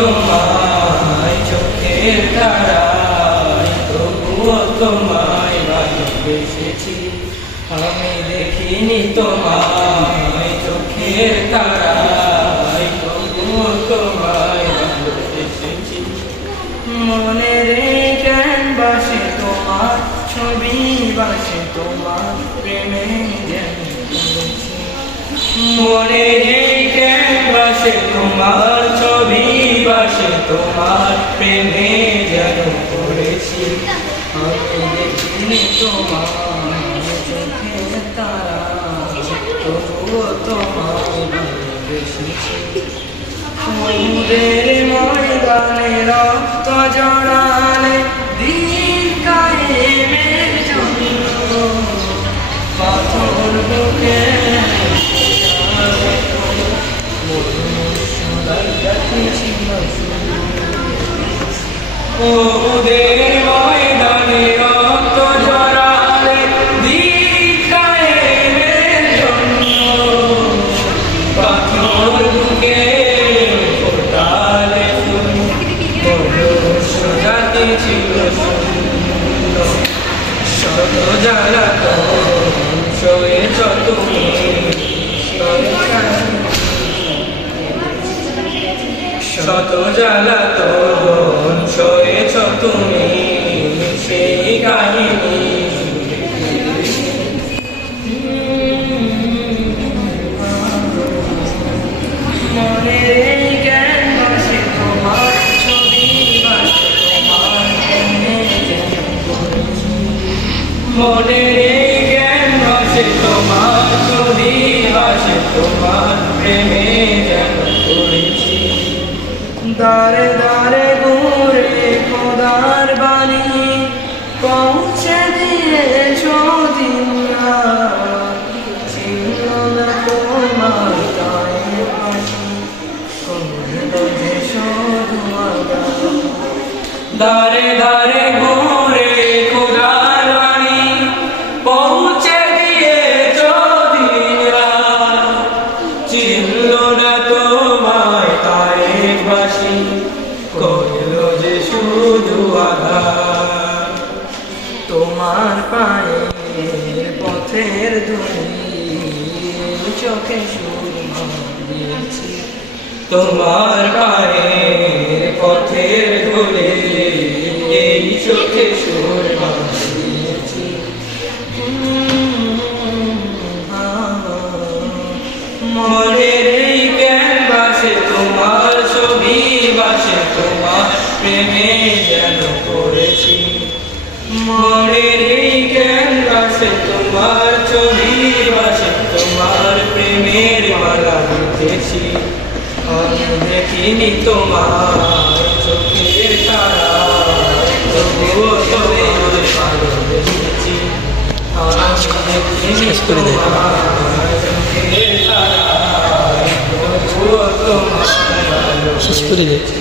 তোমায় চোখের তারায়, তবুও তোমায় ভালোবেসেছি। আমি দেখিনি তোমায় চোখের তারায়, তবুও তোমায় ভালোবেসেছি। মনের ক্যানভাসে তোমার ছবি বাসে, তোমার প্রেমে যেন পড়েছি। মনের ক্যানভাসে তোমার ছবি বাসে, তোমার প্রেমে যেন পড়েছি। আমি দেখিনি তোমার চোখের তারা, তবুও তোমায় ভালোবেসেছি। সমুদ্রের ময়দানে রক্ত জড়ালে দিন কায়েমের জন্য, পাথর বুকে সমুদ্রের ময়দানে রক্ত জড়ালে দিন কায়েমের জন্য, পাথর বুকে ছিল শত জ্বালাতন সয়েছ তুমি, শত জ্বালাতন সয়েছ তুমি, সেই কাহিনী মনের ক্যানভাসে তোমার ছবি বাসে, তোমার মনের ক্যানভাসে তোমার ছবি বাসে, তোমার প্রেমে যেন পড়েছি। দারে দারে ঘুরে খোদার বাণী পৌঁছে দিয়েছ দিন রাত, ছিল না তোমার গায়ে হাসি, করল যে শুধু আঘাত। দারে দারে ঘুরে খোদার বাণী পৌঁছে দিয়েছ দিন রাত, ছিল না তোমায় তাই বাসি, করল যে শুধু আঘাত। তোমার পায়ের পথের ধুলি চোখে সুরমা দিয়েছি, তোমার পায়ের পথের ধুলি এই চোখে সুরমা দিয়েছি। মনের ক্যানভাসে তোমার ছবি বাসে, তোমার প্রেমে যেন পড়েছি। মনের ক্যানভাসে তোমার ছবি বাসে, তোমার প্রেমের মালা লিখেছি। আমি দেখিনি তোমার চোখের তারা, তবুও তোমায় ভালোবেসেছি। আমি দেখিনি তোমার চোখের তারা, তবুও তোমায় ভালোবেসেছি।